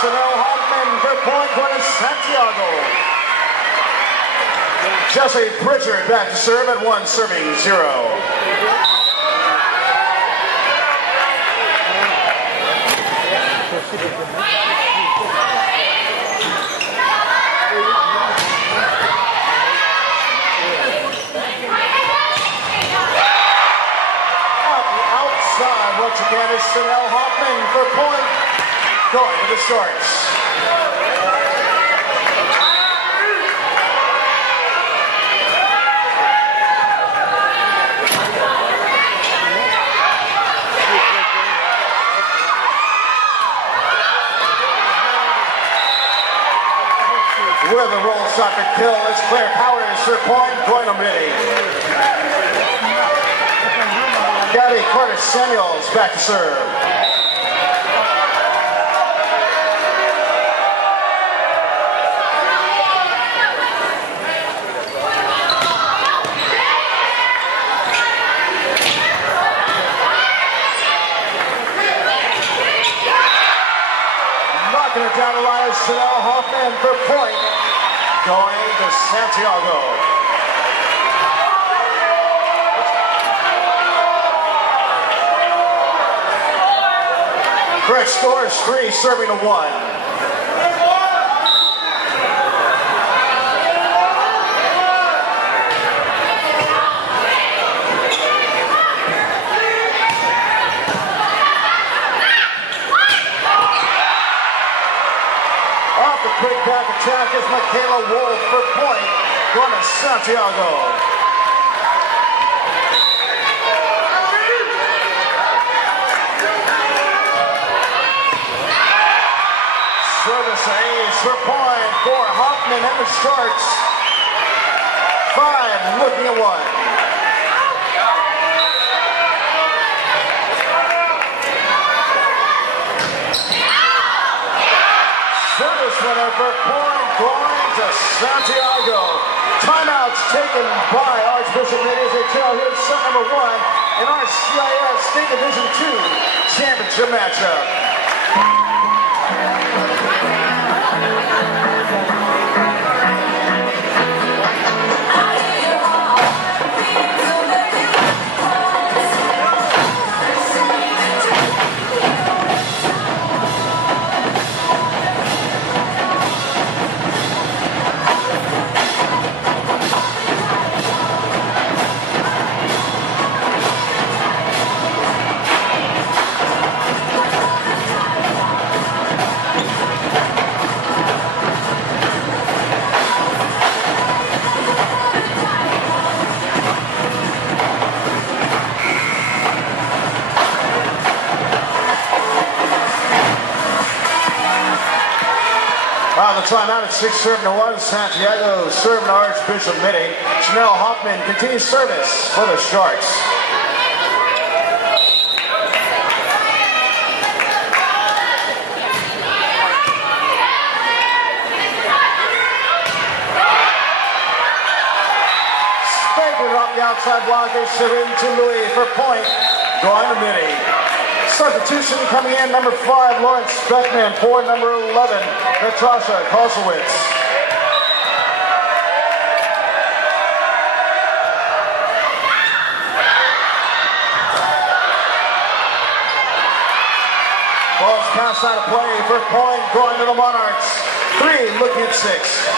Chanel Hoffman for point going to Santiago. Jesse Pritchard back to serve at 1 serving 0. Once again, it's Chanel Hoffman for point, going to the shorts. With a roll shot to kill, it's Claire Powers for point, going to midi. Gabby Cordes-Samuels back to serve. Knocking it down the line is Chanel Hoffman for point, going to Santiago. Correct score is 3 serving to 1. Off the quick back attack is Michaela Wolf for point, going to Santiago. Service ace for point for Hoffman and the shorts. 5 looking at 1. Service winner for point going to Santiago. Timeouts taken by Archbishop Nady as they tell his set number 1 in our CIS State Division II championship matchup. The timeout at 6 serving to 1. Santiago serving to Archbishop Nady. Chanel Hoffman continues service for the Sharks. Spaker off the outside block. They serve into Louis for point. Going to Nady. Substitution coming in, number 5, Lawrence Beckman, for number 11, Natasha Kosowitz. Ball's passed out of play for point, going to the Monarchs. 3 looking at 6.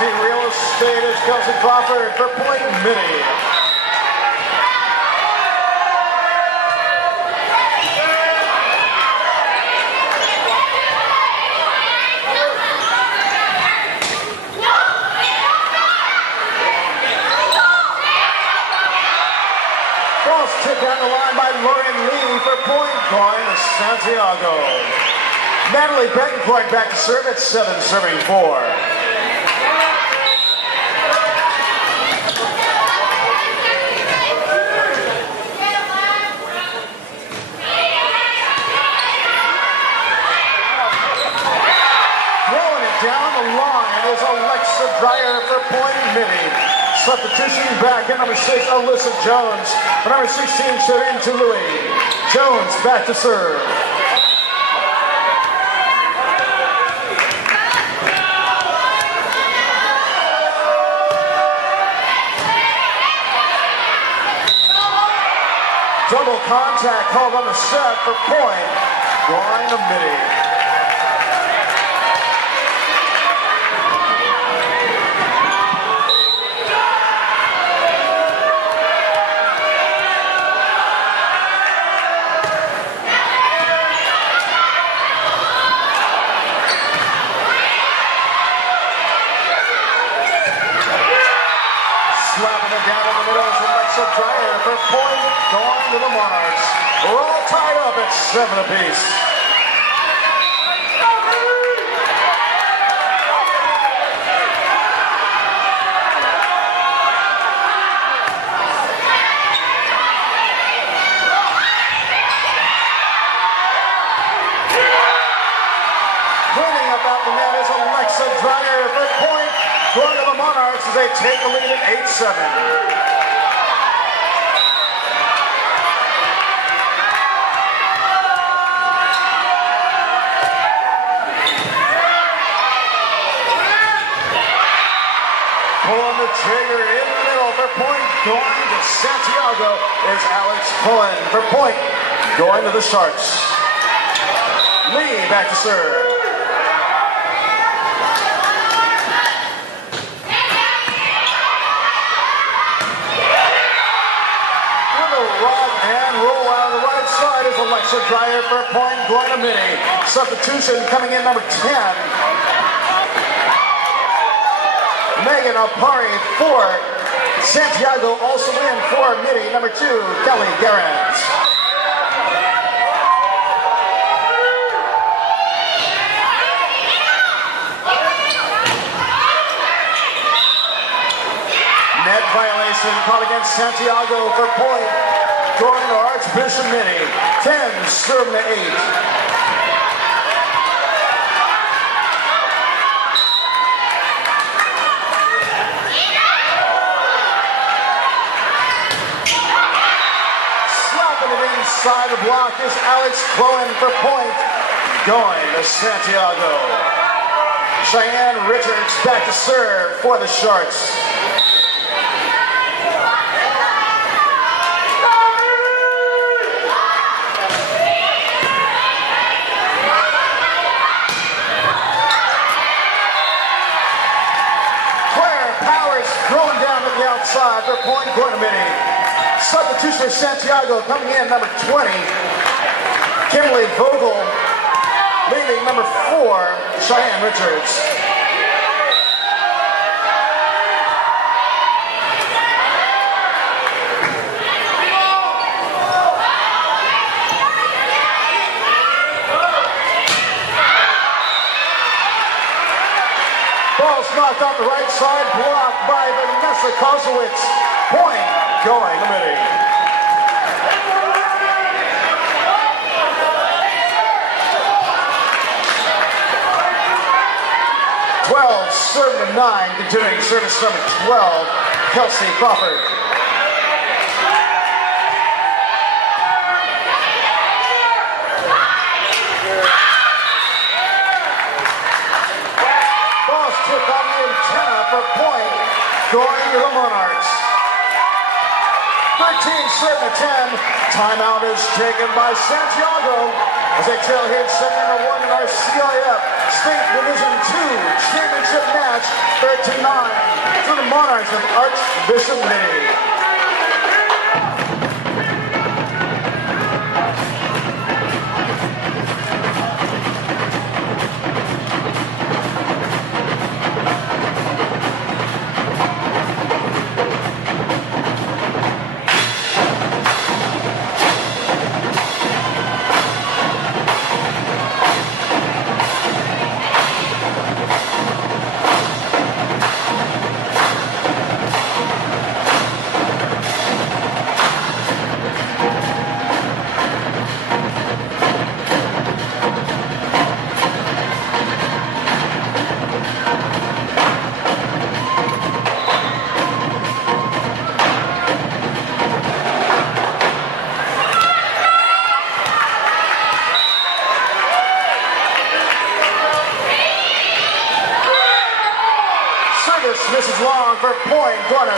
Real estate is Kelsey Crawford for point midi. Ball's tipped down the line by Lauren Lee for point, going to Santiago. Natalie Betancourt back to serve at 7 serving 4. in number 6, Alyssa Jones. For number 16, Shirin Tului. Jones back to serve. Double contact called on the set for point, going to Mitty. Slapping it down in the middle is Alexa Dreyer for point, going to the Monarchs. We're all tied up at 7 apiece. Cleaning up out the net is Alexa Dreyer for point, going to the Monarchs as they take the lead at 8-7. Pulling the trigger in the middle for point, going to Santiago is Alex Pullen for point, going to the Sharks. Lee back to serve. With a rock and roll out of the right side is Alexa Dreyer for point, going to Mitty. Substitution coming in number 10. Megan Apari for Santiago, also in for Mitty, number 2, Kelly Garrett. Net violation called against Santiago for point, going to Archbishop Mitty, 10 serving to 8. Inside the block is Alex Cohen for point, going to Santiago. Cheyenne Richards back to serve for the Sharks. Claire Powers thrown down at the outside for point, going to Mitty. Substitution for Santiago coming in, number 20, Kimberly Vogel, leaving number 4, Cheyenne Richards. Ball's knocked off the right side, blocked by Vanessa Kozowitz. Point, going to Mitty. Serving to 9, continuing service number 12, Kelsey Crawford. Boss took on the antenna for point, going to the Monarchs. 13 serving to 10, timeout is taken by Santiago as they trail here at set number 1 in our CIF State Division 2 Championship match, 13-9 for the Monarchs of Archbishop Mitty.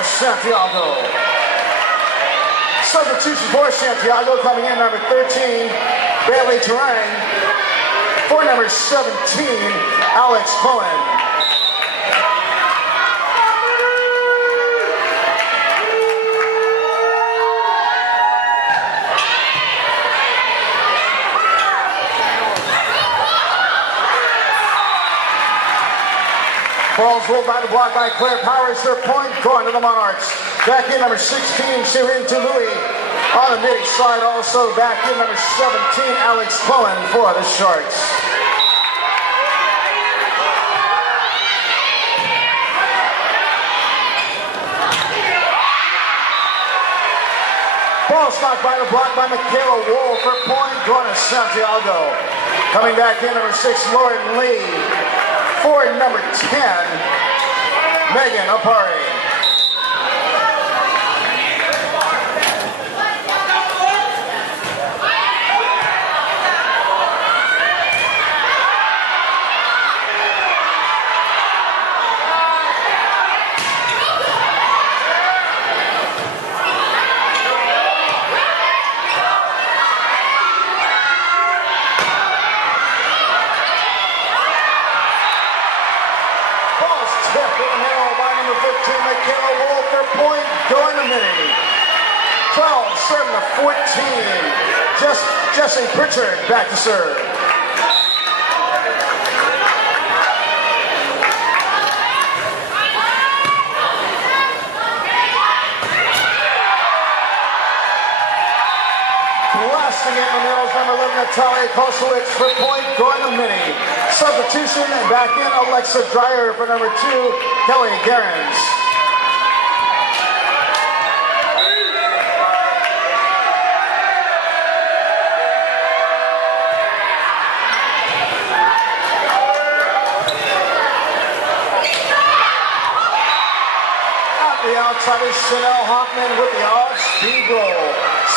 to Santiago. Substitution for Santiago coming in, number 13, Bailey Terang. For number 17, Alex Cohen. Ball's rolled by the block by Claire Powers. Their point going to the Monarchs. Back in number 16, Shirin Tului. On the mid side also back in number 17, Alex Cohen for the Sharks. Ball stopped by the block by Michaela Wool for point going to Santiago. Coming back in number 6, Lauren Lee. For number 10, Megan Apari. Point going to Minnie. 12, serving to 14. Jesse Pritchard back to serve. Blasting it in the middle is number 11, Natalia Kosowicz for point going to Minnie. Substitution and back in Alexa Dreyer for number 2, Kelly Gerrans. Outside is Chanel Hoffman with the off-speed goal.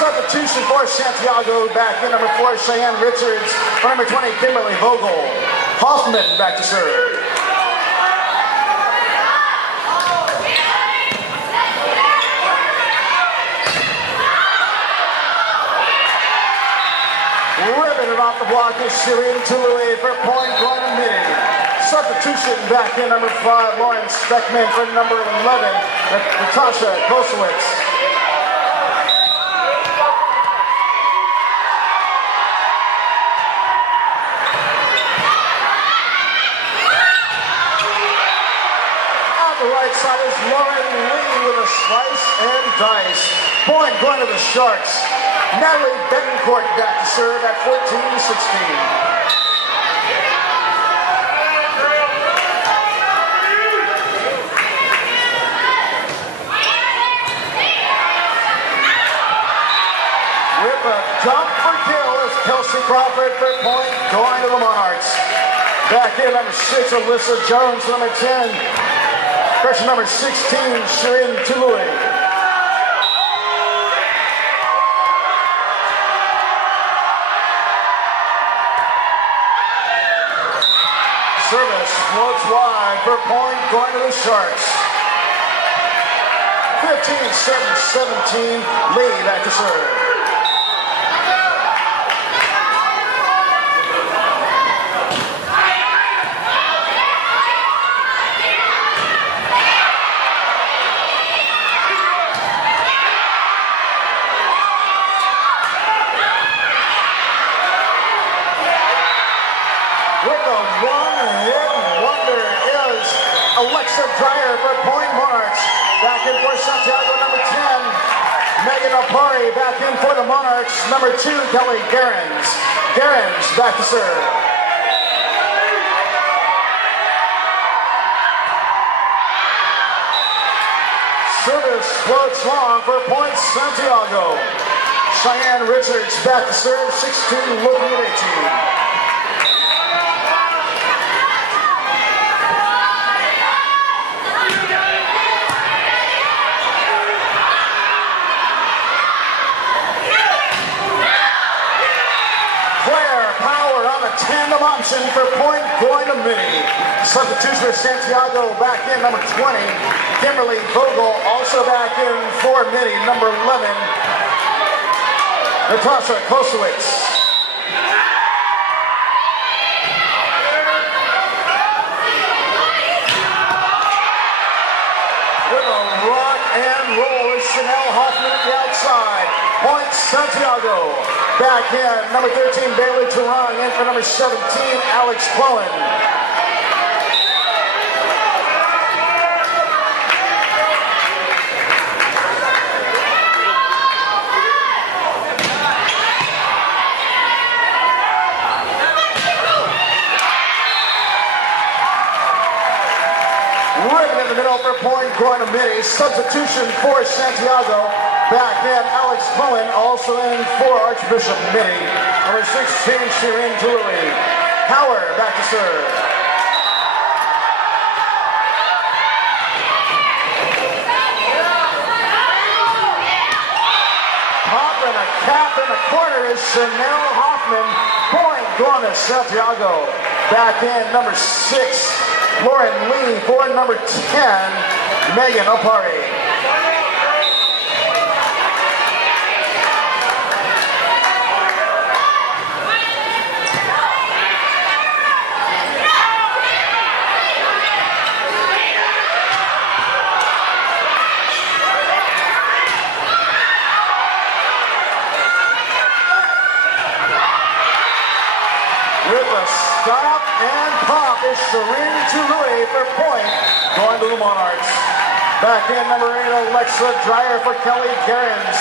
Substitution for Santiago, back in number 4, Cheyenne Richards. For number 20, Kimberly Vogel. Hoffman back to serve. Ripping it off the block is Shirin Tului for point going to Minnie. Substitution back in number 5, Lawrence Beckman for number 11, Natasha Kosowicz. On the right side is Lauren Lee with a slice and dice. Point going to the Sharks. Natalie Betancourt back to serve at 14-16. Jump for kill is Kelsey Crawford for point going to the Monarchs. Back in number 6, Alyssa Jones, number 10. Freshman number 16, Shirin Tului. Service floats wide for point going to the Sharks. 15-7-17, Lee back to serve. Alexa Dreyer for point Monarchs. Back in for Santiago, number 10. Megan Apari back in for the Monarchs. Number 2, Kelly Gerrans. Gerrans back to serve. Service floats long for point Santiago. Cheyenne Richards back to serve, 16 looking at 18. tandem option for point going to Mini. Substitution for Santiago back in, number 20. Kimberly Vogel also back in for Mini, number 11. Natasha Kosowitz. And roll is Chanel Hoffman at the outside. Point Santiago. Back in, number 13, Bailey Turang. In for number 17, Alex Cohen. In the middle for point going to Mini. Substitution for Santiago. Back in, Alex Cohen also in for Archbishop Mini. Number 16, Shirin Tully. Power back to serve. Pop and a cap in the corner is Chanel Hoffman. Point going to Santiago. Back in, number 6. Lauren Lee for number 10, Megan Opari. With a stop and pop is Shirin Tully for point, going to the Monarchs. Back in, number 8, Alexa Dreyer for Kelly Gerrans.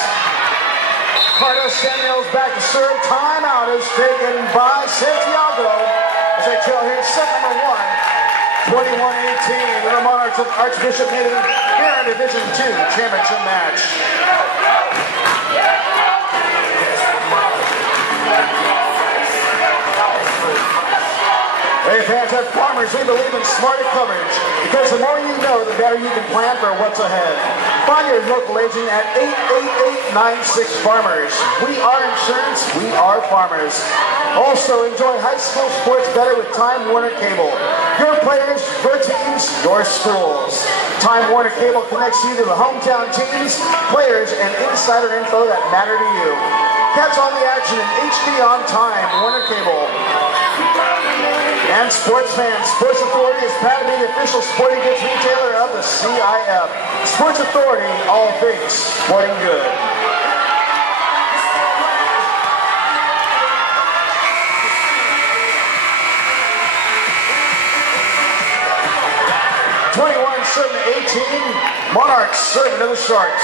Carter Samuels back to serve. Timeout is taken by Santiago as they trail here set number 1, 21-18. The Monarchs of Archbishop Mini here in Division 2 championship match. Hey fans, at Farmers, we believe in smarter coverage because the more you know, the better you can plan for what's ahead. Find your local agent at 888-96 Farmers. We are insurance, we are farmers. Also, enjoy high school sports better with Time Warner Cable. Your players, your teams, your schools. Time Warner Cable connects you to the hometown teams, players, and insider info that matter to you. Catch all the action in HD on Time Warner Cable. And sports fans, Sports Authority is proud to be the official sporting goods retailer of the CIF. Sports Authority, all things sporting good. Serving to 18, Monarchs serving to the Sharks.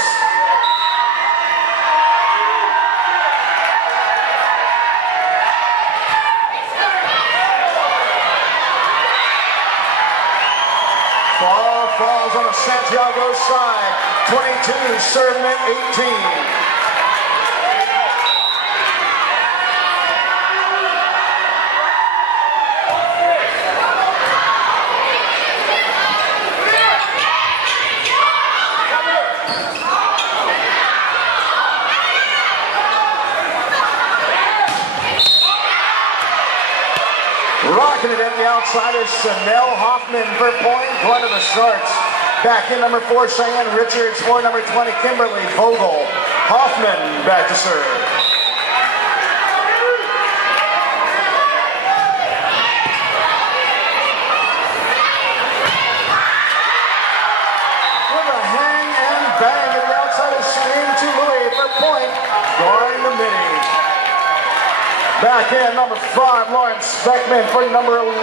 Ball falls on the Santiago side. 22 serving at 18. Rocking it at the outside is Chanel Hoffman for point, going to the Sharks. Back in number 4, Cheyenne Richards for number 20, Kimberly Vogel. Hoffman back to serve. With a hang and bang at the outside is Shirin Tully for point, going to Mini. Back in, number 5, Lawrence Beckman for number 11,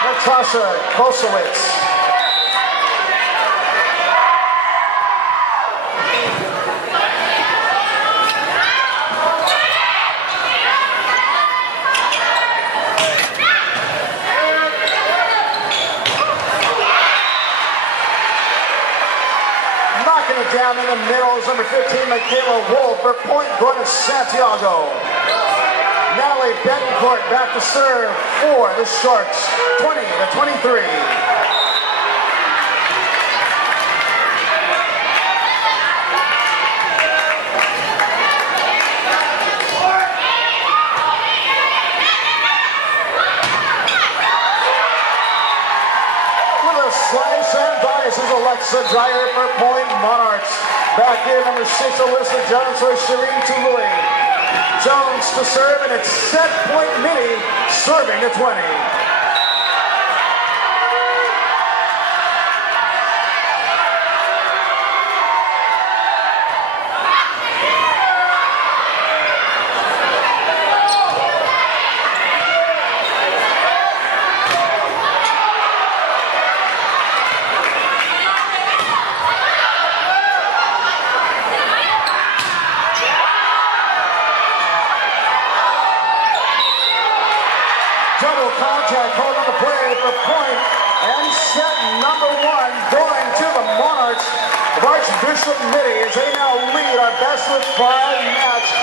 Natasha Kosowitz. Knocking it down in the middle is number 15, Michaela Wolf for point, going to Santiago. Natalie Betancourt back to serve for the Sharks, 20-23. Alyssa Dreyer for point, Monarchs. Back in number 6, Alyssa Jones for Shireen Toulouse. Jones to serve, and it's set point Mitty, serving to 20. Double contact called on the play for point, and set number 1 going to the Monarchs of Archbishop Mitty as they now lead our best of 5 match.